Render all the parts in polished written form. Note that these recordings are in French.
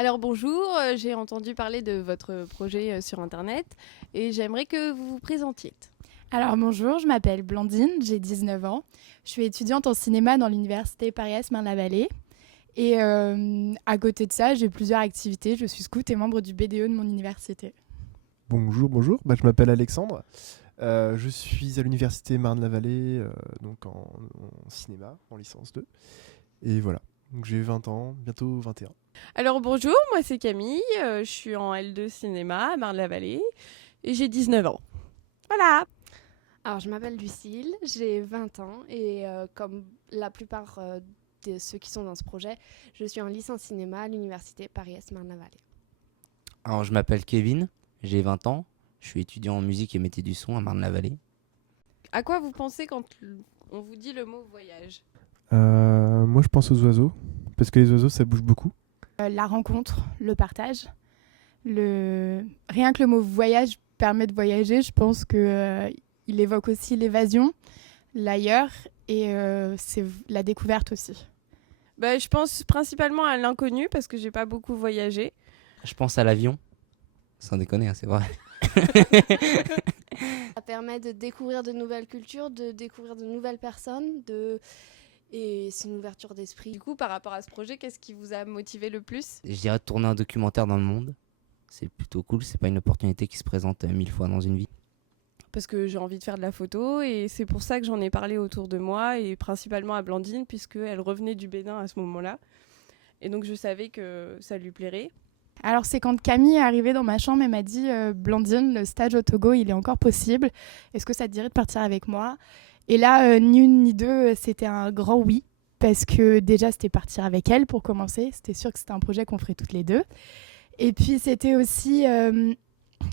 Alors bonjour, j'ai entendu parler de votre projet sur Internet et j'aimerais que vous vous présentiez. Alors bonjour, je m'appelle Blandine, j'ai 19 ans. Je suis étudiante en cinéma dans l'université Paris-Marne-la-Vallée. Et à côté de ça, j'ai plusieurs activités. Je suis scout et membre du BDE de mon université. Bonjour, bonjour. Je m'appelle Alexandre. Je suis à l'université Marne-la-Vallée, donc en cinéma, en licence 2. Et voilà. Donc j'ai 20 ans, bientôt 21. Alors bonjour, moi c'est Camille, je suis en L2 cinéma à Marne-la-Vallée et j'ai 19 ans. Voilà. Alors, je m'appelle Lucille, j'ai 20 ans et comme la plupart de ceux qui sont dans ce projet, je suis en licence cinéma à l'université Paris-Marne-la-Vallée. Alors, je m'appelle Kevin, j'ai 20 ans, je suis étudiant en musique et métier du son à Marne-la-Vallée. À quoi vous pensez quand on vous dit le mot voyage? Moi, je pense aux oiseaux, parce que les oiseaux, ça bouge beaucoup. La rencontre, le partage. Rien que le mot voyage permet de voyager. Je pense qu'il évoque aussi l'évasion, l'ailleurs et c'est la découverte aussi. Je pense principalement à l'inconnu parce que j'ai pas beaucoup voyagé. Je pense à l'avion, sans déconner, hein, c'est vrai. Ça permet de découvrir de nouvelles cultures, de découvrir de nouvelles personnes, et c'est une ouverture d'esprit. Du coup, par rapport à ce projet, qu'est-ce qui vous a motivé le plus? Je dirais de tourner un documentaire dans le monde, c'est plutôt cool, c'est pas une opportunité qui se présente 1000 fois dans une vie. Parce que j'ai envie de faire de la photo et c'est pour ça que j'en ai parlé autour de moi et principalement à Blandine puisqu'elle revenait du Bénin à ce moment-là. Et donc je savais que ça lui plairait. Alors c'est quand Camille est arrivée dans ma chambre et m'a dit Blandine, le stage au Togo, il est encore possible. Est-ce que ça te dirait de partir avec moi? Et là, ni une ni deux, c'était un grand oui. Parce que déjà, c'était partir avec elle pour commencer. C'était sûr que c'était un projet qu'on ferait toutes les deux. Et puis, c'était aussi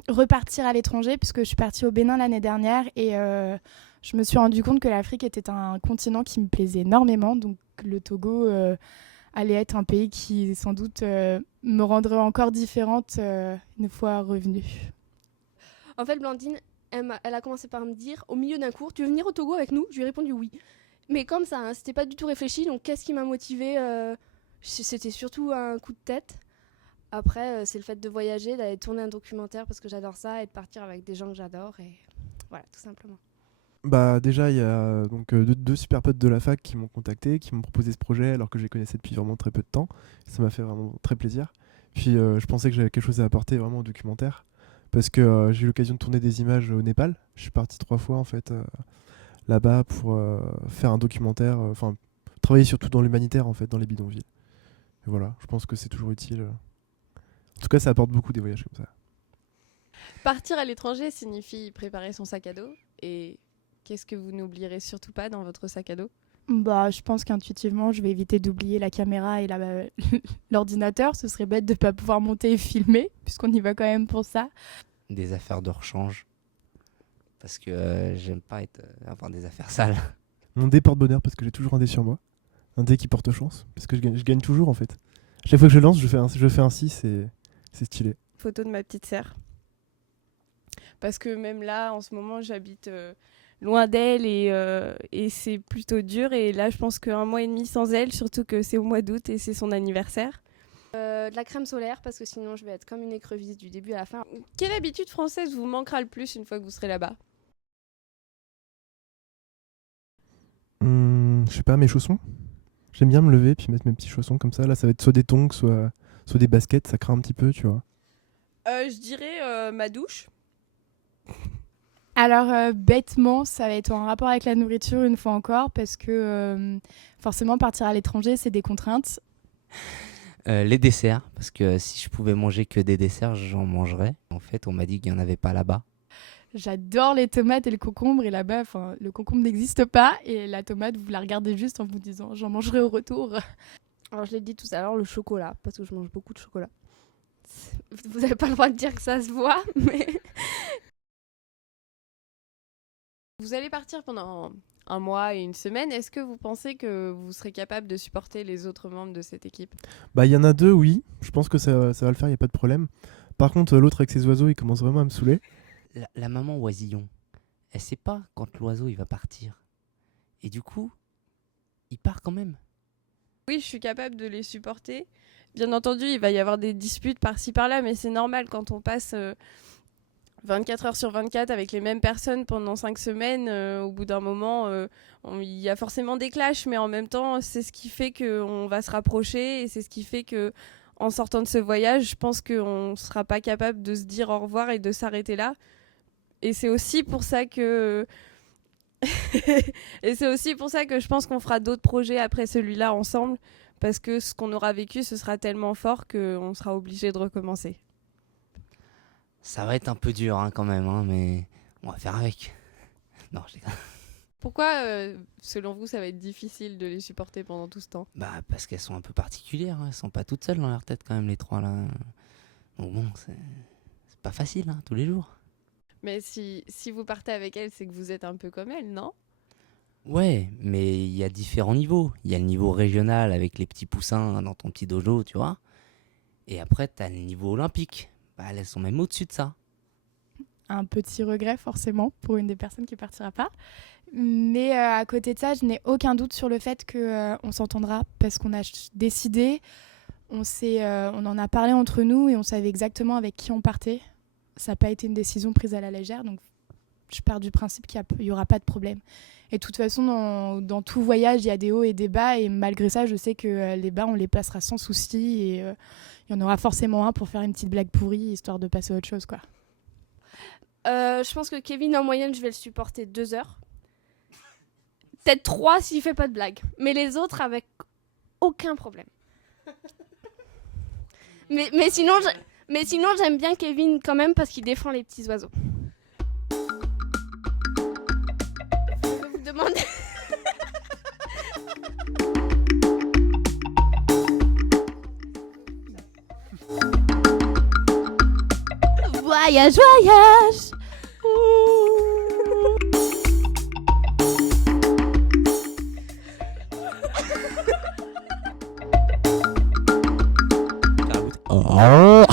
repartir à l'étranger, puisque je suis partie au Bénin l'année dernière. Et je me suis rendu compte que l'Afrique était un continent qui me plaisait énormément. Donc, le Togo allait être un pays qui, sans doute, me rendrait encore différente une fois revenue. En fait, Blandine, elle a commencé par me dire, au milieu d'un cours, tu veux venir au Togo avec nous? Je lui ai répondu oui. Mais comme ça, hein, c'était pas du tout réfléchi, donc qu'est-ce qui m'a motivée C'était surtout un coup de tête. Après, c'est le fait de voyager, d'aller tourner un documentaire parce que j'adore ça et de partir avec des gens que j'adore. Et voilà, tout simplement. Déjà, il y a donc deux super potes de la fac qui m'ont contacté, qui m'ont proposé ce projet alors que je les connaissais depuis vraiment très peu de temps. Ça m'a fait vraiment très plaisir. Puis je pensais que j'avais quelque chose à apporter vraiment au documentaire parce que j'ai eu l'occasion de tourner des images au Népal. Je suis parti 3 fois en fait là-bas pour faire un documentaire, enfin travailler surtout dans l'humanitaire en fait, dans les bidonvilles. Et voilà, je pense que c'est toujours utile. En tout cas, ça apporte beaucoup des voyages comme ça. Partir à l'étranger signifie préparer son sac à dos. Et qu'est-ce que vous n'oublierez surtout pas dans votre sac à dos? Je pense qu'intuitivement, je vais éviter d'oublier la caméra et l'ordinateur. Ce serait bête de ne pas pouvoir monter et filmer, puisqu'on y va quand même pour ça. Des affaires de rechange, parce que j'aime pas avoir des affaires sales. Mon dé porte-bonheur parce que j'ai toujours un dé sur moi. Un dé qui porte chance, parce que je gagne toujours en fait. Chaque fois que je lance, je fais un 6 et c'est stylé. Photo de ma petite sœur. Parce que même là, en ce moment, j'habite loin d'elle et c'est plutôt dur. Et là, je pense qu'un mois et demi sans elle, surtout que c'est au mois d'août et c'est son anniversaire. De la crème solaire parce que sinon je vais être comme une écrevisse du début à la fin. Quelle habitude française vous manquera le plus une fois que vous serez là-bas? Je sais pas, mes chaussons. J'aime bien me lever puis mettre mes petits chaussons comme ça. Là, ça va être soit des tongs, soit des baskets. Ça craint un petit peu, tu vois. Je dirais ma douche. Alors, bêtement, ça va être en rapport avec la nourriture une fois encore, parce que forcément, partir à l'étranger, c'est des contraintes. Les desserts, parce que si je pouvais manger que des desserts, j'en mangerais. En fait, on m'a dit qu'il n'y en avait pas là-bas. J'adore les tomates et le concombre, et là-bas, le concombre n'existe pas, et la tomate, vous la regardez juste en vous disant « j'en mangerai au retour ». Alors je l'ai dit tout à l'heure, le chocolat, parce que je mange beaucoup de chocolat. Vous n'avez pas le droit de dire que ça se voit, mais... Vous allez partir pendant un mois et une semaine. Est-ce que vous pensez que vous serez capable de supporter les autres membres de cette équipe? Il y en a deux, oui. Je pense que ça va le faire, il n'y a pas de problème. Par contre, l'autre avec ses oiseaux, il commence vraiment à me saouler. La maman oisillon, elle sait pas quand l'oiseau il va partir. Et du coup, il part quand même. Oui, je suis capable de les supporter. Bien entendu, il va y avoir des disputes par-ci par-là, mais c'est normal quand on passe 24 heures sur 24 avec les mêmes personnes pendant 5 semaines. Au bout d'un moment, il y a forcément des clashs, mais en même temps, c'est ce qui fait qu'on va se rapprocher et c'est ce qui fait que, en sortant de ce voyage, je pense qu'on ne sera pas capable de se dire au revoir et de s'arrêter là. Et c'est aussi pour ça que et c'est aussi pour ça que je pense qu'on fera d'autres projets après celui-là ensemble, parce que ce qu'on aura vécu, ce sera tellement fort qu'on sera obligé de recommencer. Ça va être un peu dur quand même, mais on va faire avec. Non, je déconne. Pourquoi, selon vous, ça va être difficile de les supporter pendant tout ce temps ? Parce qu'elles sont un peu particulières, elles sont pas toutes seules dans leur tête quand même, les trois là. Donc bon, c'est pas facile tous les jours. Mais si vous partez avec elle, c'est que vous êtes un peu comme elle, non ? Ouais, mais il y a différents niveaux. Il y a le niveau régional avec les petits poussins dans ton petit dojo, tu vois. Et après, t'as le niveau olympique. Elles sont même au-dessus de ça. Un petit regret forcément pour une des personnes qui partira pas. Mais à côté de ça, je n'ai aucun doute sur le fait qu'on s'entendra parce qu'on a décidé, on en a parlé entre nous et on savait exactement avec qui on partait. Ça n'a pas été une décision prise à la légère, donc je pars du principe qu'il n'y aura pas de problème. Et de toute façon, dans tout voyage, il y a des hauts et des bas, et malgré ça, je sais que les bas, on les passera sans souci, et il y en aura forcément un pour faire une petite blague pourrie, histoire de passer à autre chose, quoi. Je pense que Kevin, en moyenne, je vais le supporter 2 heures. Peut-être 3 s'il fait pas de blague. Mais les autres, avec aucun problème. Mais sinon, j'aime bien Kevin quand même parce qu'il défend les petits oiseaux. Je peux vous demander... Voyage, voyage. Oh,